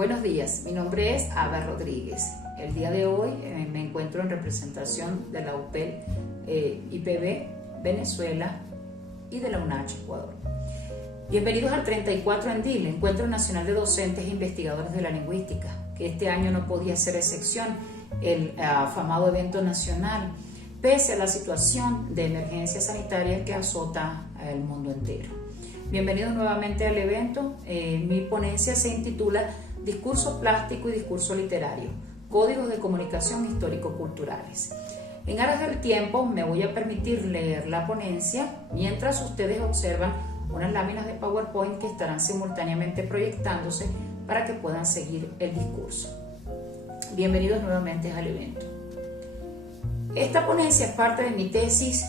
Buenos días, mi nombre es Ada Rodríguez. El día de hoy me encuentro en representación de la UPEL IPB Venezuela y de la UNACH Ecuador. Bienvenidos al 34 ENDIL, Encuentro Nacional de Docentes e Investigadores de la Lingüística, que este año no podía ser excepción, el afamado evento nacional, pese a la situación de emergencia sanitaria que azota al mundo entero. Bienvenidos nuevamente al evento. Mi ponencia se intitula Discurso plástico y discurso literario, códigos de comunicación histórico-culturales. En aras del tiempo me voy a permitir leer la ponencia mientras ustedes observan unas láminas de PowerPoint que estarán simultáneamente proyectándose para que puedan seguir el discurso. Bienvenidos nuevamente al evento. Esta ponencia es parte de mi tesis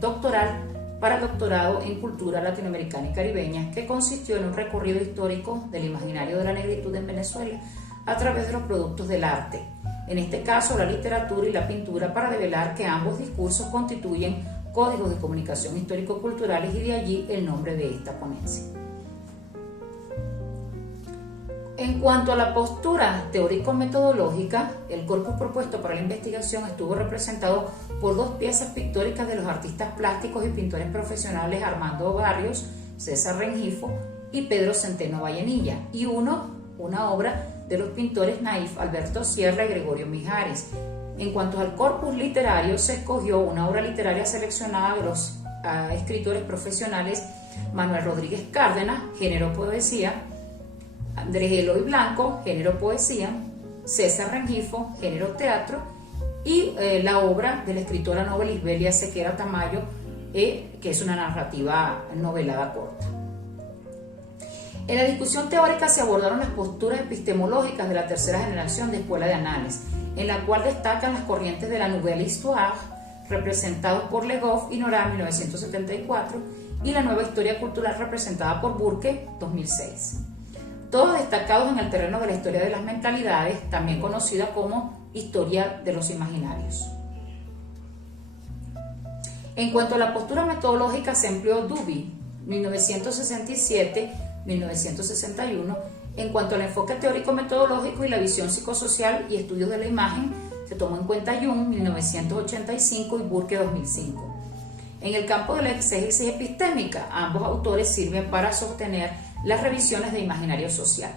doctoral para doctorado en cultura latinoamericana y caribeña, que consistió en un recorrido histórico del imaginario de la negritud en Venezuela a través de los productos del arte, en este caso la literatura y la pintura, para develar que ambos discursos constituyen códigos de comunicación histórico-culturales, y de allí el nombre de esta ponencia. En cuanto a la postura teórico-metodológica, el corpus propuesto para la investigación estuvo representado por dos piezas pictóricas de los artistas plásticos y pintores profesionales Armando Barrios, César Rengifo y Pedro Centeno Vallenilla, y una obra de los pintores Naif Alberto Sierra y Gregorio Mijares. En cuanto al corpus literario, se escogió una obra literaria seleccionada de los escritores profesionales Manuel Rodríguez Cárdenas, género poesía; Andrés Eloy Blanco, género poesía; César Rengifo, género teatro; y la obra de la escritora Nobel Isbelia Sequera Tamayo, que es una narrativa novelada corta. En la discusión teórica se abordaron las posturas epistemológicas de la tercera generación de escuela de análisis, en la cual destacan las corrientes de la Nouvelle Histoire, representados por Le Goff y Nora 1974, y la nueva historia cultural, representada por Burke 2006. Todos destacados en el terreno de la historia de las mentalidades, también conocida como historia de los imaginarios. En cuanto a la postura metodológica, se empleó Dubey 1967-1961. En cuanto al enfoque teórico-metodológico y la visión psicosocial y estudios de la imagen, se tomó en cuenta Jung 1985 y Burke 2005. En el campo de la exégesis epistémica, ambos autores sirven para sostener las revisiones de imaginario social.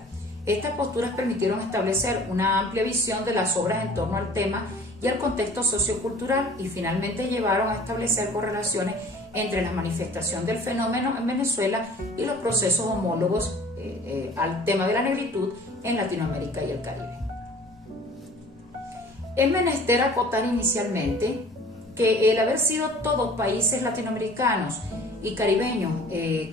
Estas posturas permitieron establecer una amplia visión de las obras en torno al tema y al contexto sociocultural, y finalmente llevaron a establecer correlaciones entre la manifestación del fenómeno en Venezuela y los procesos homólogos al tema de la negritud en Latinoamérica y el Caribe. Es menester acotar inicialmente que el haber sido todos países latinoamericanos y caribeños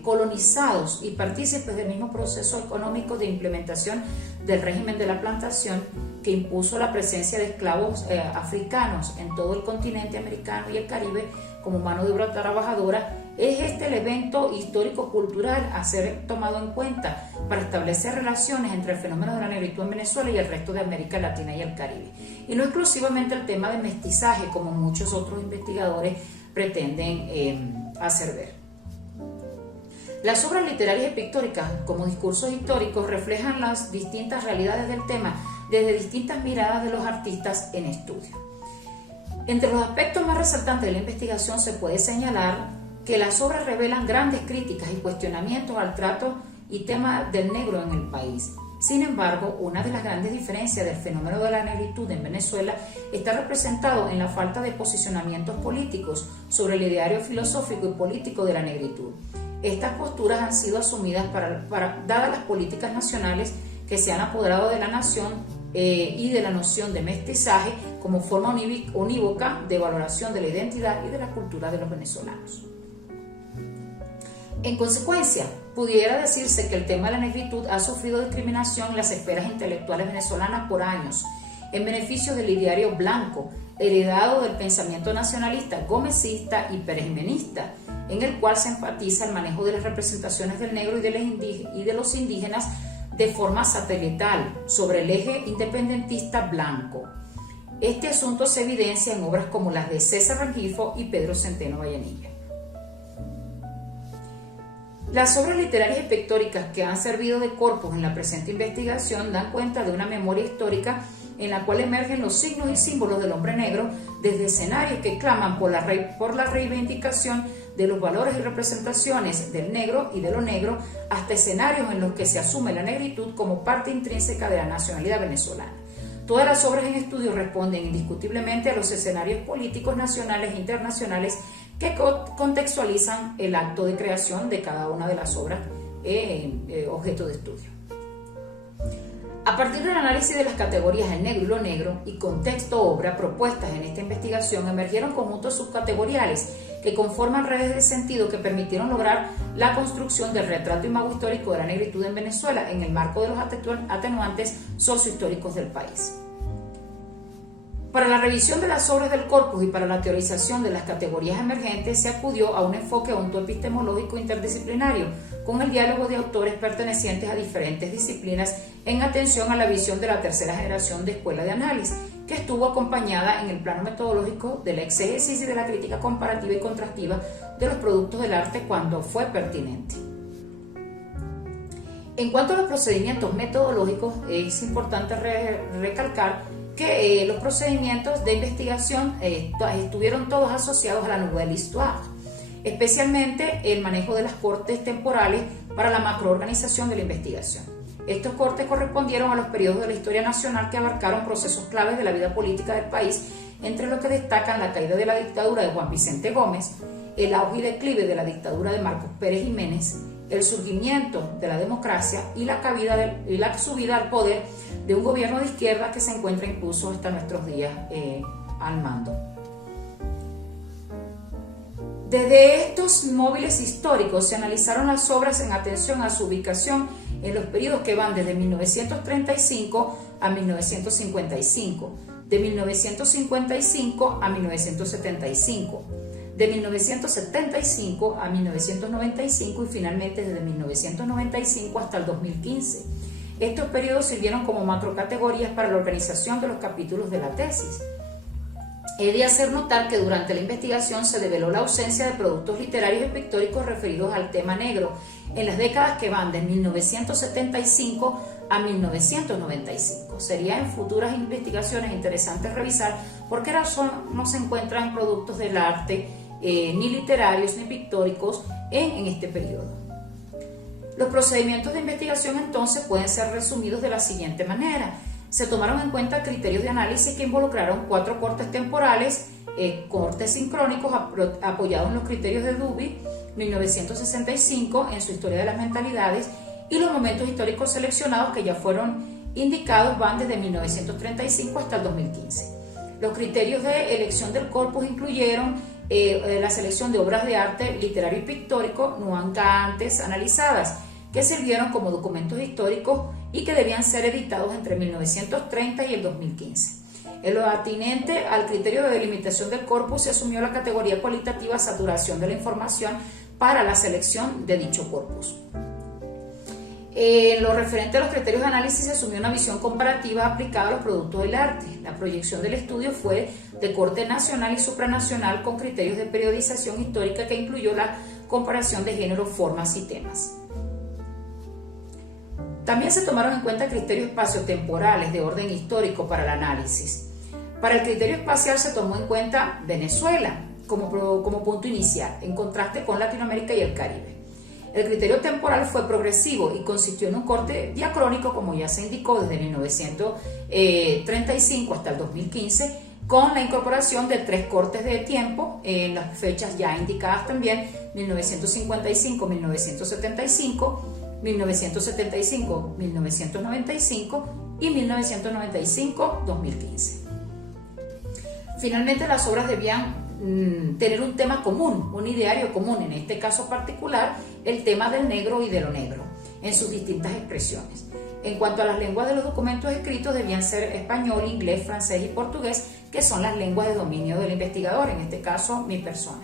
colonizados y partícipes del mismo proceso económico de implementación del régimen de la plantación, que impuso la presencia de esclavos africanos en todo el continente americano y el Caribe como mano de obra trabajadora, es este el evento histórico-cultural a ser tomado en cuenta para establecer relaciones entre el fenómeno de la negritud en Venezuela y el resto de América Latina y el Caribe, y no exclusivamente el tema de mestizaje, como muchos otros investigadores pretenden hacer ver. Las obras literarias y pictóricas como discursos históricos reflejan las distintas realidades del tema desde distintas miradas de los artistas en estudio. Entre los aspectos más resaltantes de la investigación se puede señalar que las obras revelan grandes críticas y cuestionamientos al trato y tema del negro en el país. Sin embargo, una de las grandes diferencias del fenómeno de la negritud en Venezuela está representado en la falta de posicionamientos políticos sobre el ideario filosófico y político de la negritud. Estas posturas han sido asumidas dadas las políticas nacionales que se han apoderado de la nación y de la noción de mestizaje como forma unívoca de valoración de la identidad y de la cultura de los venezolanos. En consecuencia, pudiera decirse que el tema de la negritud ha sufrido discriminación en las esferas intelectuales venezolanas por años, en beneficio del ideario blanco, heredado del pensamiento nacionalista, gomecista y perejimenista, en el cual se enfatiza el manejo de las representaciones del negro y de los indígenas de forma satelital sobre el eje independentista blanco. Este asunto se evidencia en obras como las de César Rengifo y Pedro Centeno Vallenilla. Las obras literarias y pictóricas que han servido de corpus en la presente investigación dan cuenta de una memoria histórica en la cual emergen los signos y símbolos del hombre negro, desde escenarios que claman por la reivindicación de los valores y representaciones del negro y de lo negro, hasta escenarios en los que se asume la negritud como parte intrínseca de la nacionalidad venezolana. Todas las obras en estudio responden indiscutiblemente a los escenarios políticos nacionales e internacionales que contextualizan el acto de creación de cada una de las obras objeto de estudio. A partir del análisis de las categorías el negro y lo negro y contexto obra propuestas en esta investigación, emergieron conjuntos subcategoriales que conforman redes de sentido que permitieron lograr la construcción del retrato imago histórico de la negritud en Venezuela en el marco de los atenuantes sociohistóricos del país. Para la revisión de las obras del corpus y para la teorización de las categorías emergentes se acudió a un enfoque ontoepistemológico interdisciplinario, con el diálogo de autores pertenecientes a diferentes disciplinas en atención a la visión de la tercera generación de escuela de análisis, que estuvo acompañada en el plano metodológico de la exégesis y de la crítica comparativa y contrastiva de los productos del arte cuando fue pertinente. En cuanto a los procedimientos metodológicos, es importante recalcar que los procedimientos de investigación estuvieron todos asociados a la nouvelle histoire, especialmente el manejo de las cortes temporales para la macroorganización de la investigación. Estos cortes correspondieron a los periodos de la historia nacional que abarcaron procesos claves de la vida política del país, entre los que destacan la caída de la dictadura de Juan Vicente Gómez, el auge y declive de la dictadura de Marcos Pérez Jiménez, el surgimiento de la democracia y la subida al poder de un gobierno de izquierda que se encuentra incluso hasta nuestros días al mando. Desde estos móviles históricos se analizaron las obras en atención a su ubicación en los periodos que van desde 1935 a 1955, de 1955 a 1975, de 1975 a 1995 y finalmente desde 1995 hasta el 2015. Estos periodos sirvieron como macrocategorías para la organización de los capítulos de la tesis. He de hacer notar que durante la investigación se develó la ausencia de productos literarios y pictóricos referidos al tema negro en las décadas que van de 1975 a 1995. Sería en futuras investigaciones interesante revisar por qué razón no se encuentran productos del arte ni literarios ni pictóricos en este periodo. Los procedimientos de investigación entonces pueden ser resumidos de la siguiente manera. Se tomaron en cuenta criterios de análisis que involucraron 4 cortes temporales, cortes sincrónicos apoyados en los criterios de Duby, 1965, en su historia de las mentalidades, y los momentos históricos seleccionados que ya fueron indicados van desde 1935 hasta el 2015. Los criterios de elección del corpus incluyeron la selección de obras de arte literario y pictórico nunca antes analizadas, que sirvieron como documentos históricos y que debían ser editados entre 1930 y el 2015. En lo atinente al criterio de delimitación del corpus se asumió la categoría cualitativa saturación de la información para la selección de dicho corpus. En lo referente a los criterios de análisis se asumió una visión comparativa aplicada a los productos del arte. La proyección del estudio fue de corte nacional y supranacional con criterios de periodización histórica que incluyó la comparación de género, formas y temas. También se tomaron en cuenta criterios espaciotemporales de orden histórico para el análisis. Para el criterio espacial se tomó en cuenta Venezuela como punto inicial, en contraste con Latinoamérica y el Caribe. El criterio temporal fue progresivo y consistió en un corte diacrónico, como ya se indicó, desde 1935 hasta el 2015, con la incorporación de 3 cortes de tiempo en las fechas ya indicadas también, 1955-1975, 1975-1995 y 1995-2015. Finalmente, las obras debían tener un tema común, un ideario común, en este caso particular, el tema del negro y de lo negro, en sus distintas expresiones. En cuanto a las lenguas de los documentos escritos, debían ser español, inglés, francés y portugués, que son las lenguas de dominio del investigador, en este caso mi persona.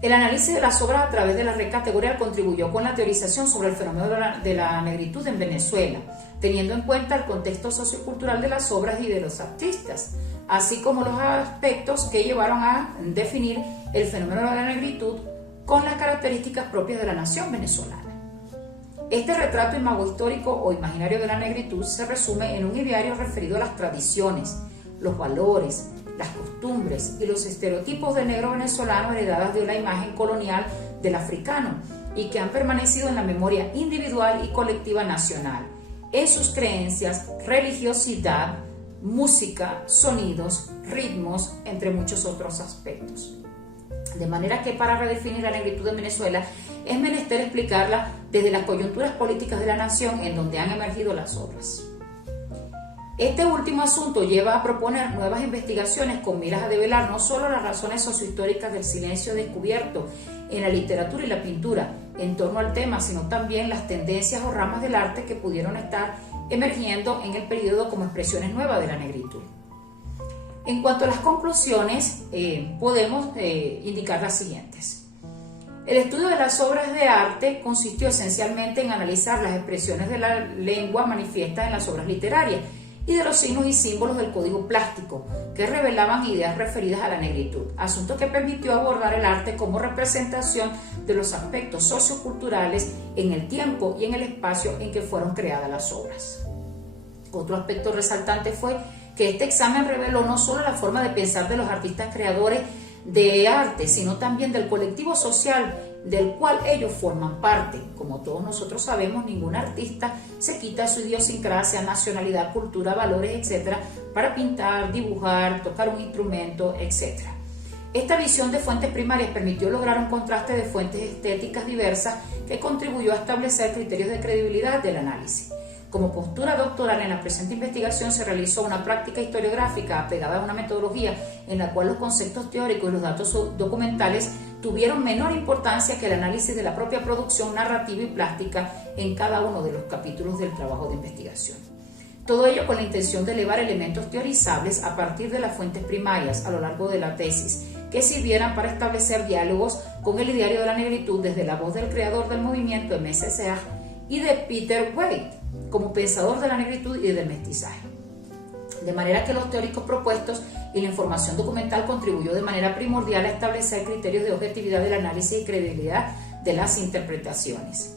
El análisis de las obras a través de la red categorial contribuyó con la teorización sobre el fenómeno de la negritud en Venezuela, teniendo en cuenta el contexto sociocultural de las obras y de los artistas, así como los aspectos que llevaron a definir el fenómeno de la negritud con las características propias de la nación venezolana. Este retrato imago-histórico o imaginario de la negritud se resume en un ideario referido a las tradiciones, los valores, las costumbres y los estereotipos del negro venezolano heredadas de la imagen colonial del africano y que han permanecido en la memoria individual y colectiva nacional, en sus creencias, religiosidad, música, sonidos, ritmos, entre muchos otros aspectos. De manera que para redefinir la negritud en Venezuela es menester explicarla desde las coyunturas políticas de la nación en donde han emergido las obras. Este último asunto lleva a proponer nuevas investigaciones con miras a develar no solo las razones sociohistóricas del silencio descubierto en la literatura y la pintura en torno al tema, sino también las tendencias o ramas del arte que pudieron estar emergiendo en el periodo como expresiones nuevas de la negritud. En cuanto a las conclusiones, podemos indicar las siguientes. El estudio de las obras de arte consistió esencialmente en analizar las expresiones de la lengua manifiestas en las obras literarias y de los signos y símbolos del código plástico que revelaban ideas referidas a la negritud, asunto que permitió abordar el arte como representación de los aspectos socioculturales en el tiempo y en el espacio en que fueron creadas las obras. Otro aspecto resaltante fue que este examen reveló no solo la forma de pensar de los artistas creadores de arte, sino también del colectivo social del cual ellos forman parte. Como todos nosotros sabemos, ningún artista se quita su idiosincrasia, nacionalidad, cultura, valores, etc., para pintar, dibujar, tocar un instrumento, etc. Esta visión de fuentes primarias permitió lograr un contraste de fuentes estéticas diversas que contribuyó a establecer criterios de credibilidad del análisis. Como postura doctoral en la presente investigación se realizó una práctica historiográfica apegada a una metodología en la cual los conceptos teóricos y los datos documentales tuvieron menor importancia que el análisis de la propia producción narrativa y plástica en cada uno de los capítulos del trabajo de investigación. Todo ello con la intención de elevar elementos teorizables a partir de las fuentes primarias a lo largo de la tesis, que sirvieran para establecer diálogos con el ideario de la negritud desde la voz del creador del movimiento M.S.C.A. y de Peter Waite, como pensador de la negritud y del mestizaje. De manera que los teóricos propuestos y la información documental contribuyó de manera primordial a establecer criterios de objetividad del análisis y credibilidad de las interpretaciones.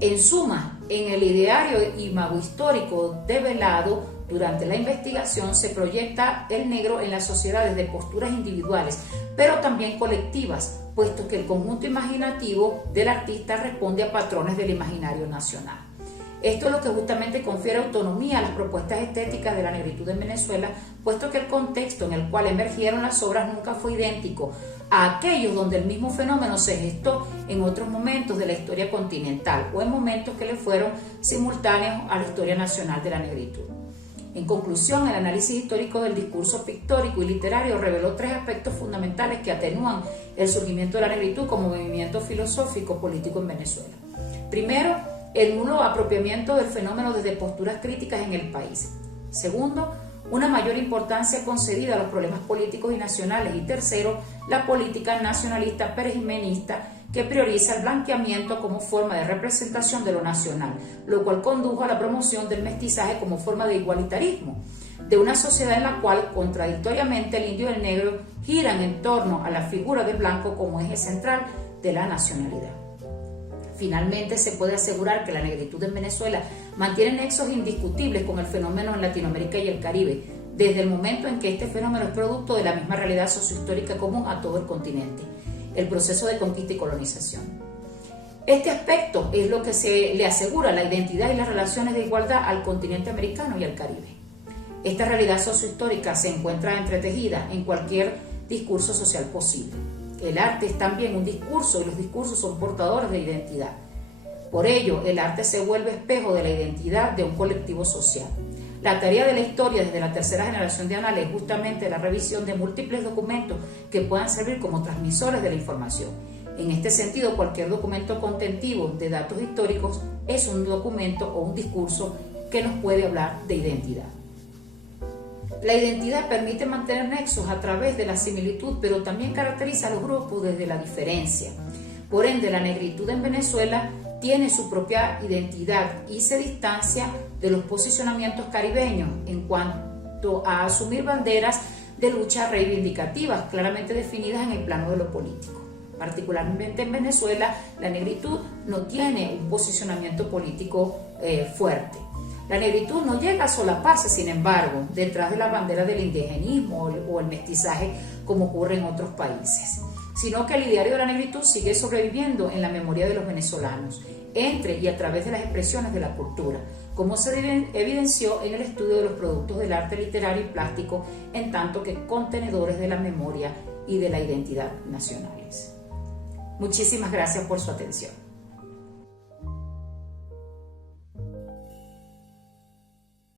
En suma, en el ideario imago-histórico develado durante la investigación se proyecta el negro en las sociedades de posturas individuales, pero también colectivas, puesto que el conjunto imaginativo del artista responde a patrones del imaginario nacional. Esto es lo que justamente confiere autonomía a las propuestas estéticas de la negritud en Venezuela, puesto que el contexto en el cual emergieron las obras nunca fue idéntico a aquellos donde el mismo fenómeno se gestó en otros momentos de la historia continental o en momentos que le fueron simultáneos a la historia nacional de la negritud. En conclusión, el análisis histórico del discurso pictórico y literario reveló tres aspectos fundamentales que atenúan el surgimiento de la negritud como movimiento filosófico político en Venezuela. Primero, el nulo apropiamiento del fenómeno desde posturas críticas en el país. Segundo, una mayor importancia concedida a los problemas políticos y nacionales. Y tercero, la política nacionalista perejimenista que prioriza el blanqueamiento como forma de representación de lo nacional, lo cual condujo a la promoción del mestizaje como forma de igualitarismo, de una sociedad en la cual, contradictoriamente, el indio y el negro giran en torno a la figura del blanco como eje central de la nacionalidad. Finalmente, se puede asegurar que la negritud en Venezuela mantiene nexos indiscutibles con el fenómeno en Latinoamérica y el Caribe, desde el momento en que este fenómeno es producto de la misma realidad sociohistórica común a todo el continente, el proceso de conquista y colonización. Este aspecto es lo que se le asegura la identidad y las relaciones de igualdad al continente americano y al Caribe. Esta realidad sociohistórica se encuentra entretejida en cualquier discurso social posible. El arte es también un discurso y los discursos son portadores de identidad. Por ello, el arte se vuelve espejo de la identidad de un colectivo social. La tarea de la historia desde la tercera generación de anales es justamente la revisión de múltiples documentos que puedan servir como transmisores de la información. En este sentido, cualquier documento contentivo de datos históricos es un documento o un discurso que nos puede hablar de identidad. La identidad permite mantener nexos a través de la similitud, pero también caracteriza a los grupos desde la diferencia. Por ende, la negritud en Venezuela tiene su propia identidad y se distancia de los posicionamientos caribeños en cuanto a asumir banderas de lucha reivindicativas claramente definidas en el plano de lo político. Particularmente en Venezuela, la negritud no tiene un posicionamiento político fuerte. La negritud no llega a solaparse, sin embargo, detrás de la bandera del indigenismo o el mestizaje como ocurre en otros países, sino que el ideario de la negritud sigue sobreviviendo en la memoria de los venezolanos, entre y a través de las expresiones de la cultura, como se evidenció en el estudio de los productos del arte literario y plástico, en tanto que contenedores de la memoria y de la identidad nacionales. Muchísimas gracias por su atención.